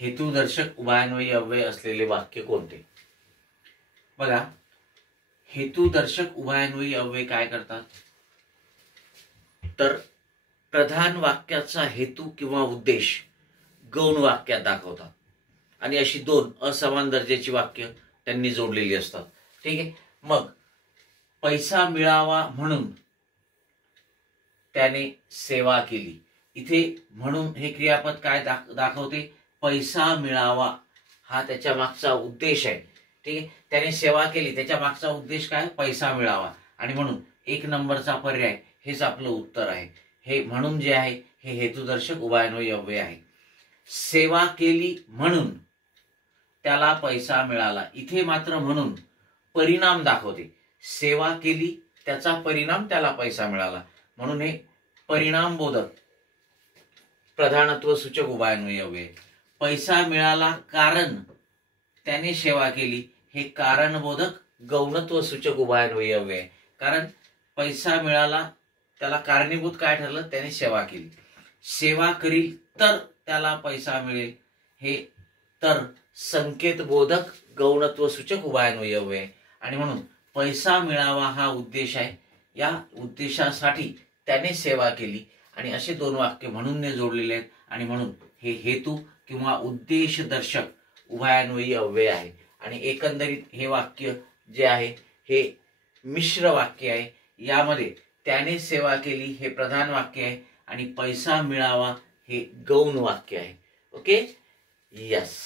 हेतुदर्शक उभयान्वयी अव्यय असलेले वाक्य कोणते? बघा, हेतुदर्शक उभयान्वयी अव्यय काय करतात तर प्रधान वाक्याचा हेतू किंवा उद्देश गौण वाक्यात दाखवतात आणि अशी दोन असमान दर्जाची वाक्य त्यांनी जोडलेली असतात. ठीक आहे. मग पैसा मिळावा म्हणून त्याने सेवा केली. इथे म्हणून हे क्रियापद काय दाखवते? पैसा मिळावा हा त्याच्या मागचा उद्देश आहे. ठीक आहे. त्याने सेवा केली, त्याच्या मागचा उद्देश काय? पैसा मिळावा. आणि म्हणून 1 नंबरचा पर्याय हेच आपलं उत्तर आहे. हे म्हणून जे आहे हे हेतुदर्शक उभयान्वयी अव्यय आहे. सेवा केली म्हणून त्याला पैसा मिळाला. इथे मात्र म्हणून परिणाम दाखवते. सेवा केली त्याचा परिणाम त्याला पैसा मिळाला, म्हणून हे परिणाम बोधक प्रधानत्व सूचक उभयान्वयी अव्यय. पैसा मिळाला कारण त्याने सेवा केली, हे कारणबोधक गौणत्व सूचक उभयान्वयी अव्यय. कारण पैसा मिळाला त्याला कारणीभूत काय ठरलं? त्याने सेवा केली. सेवा करील तर त्याला पैसा मिळेल, हे तर संकेतबोधक गौणत्व सूचक उभयान्वयी अव्यय. आणि म्हणून पैसा मिळावा हा उद्देश आहे, या उद्देशासाठी त्याने सेवा केली आणि असे दोन वाक्य म्हणून जोडलेले आहेत आणि म्हणून हे हेतू किंवा उद्देशदर्शक उभयान्वयी अव्यय आहे. आणि एकंदरीत हे वाक्य जे आहे हे मिश्र वाक्य आहे. यामध्ये त्याने सेवा केली हे प्रधान वाक्य आहे आणि पैसा मिळावा हे गौण वाक्य आहे. Okay, yes.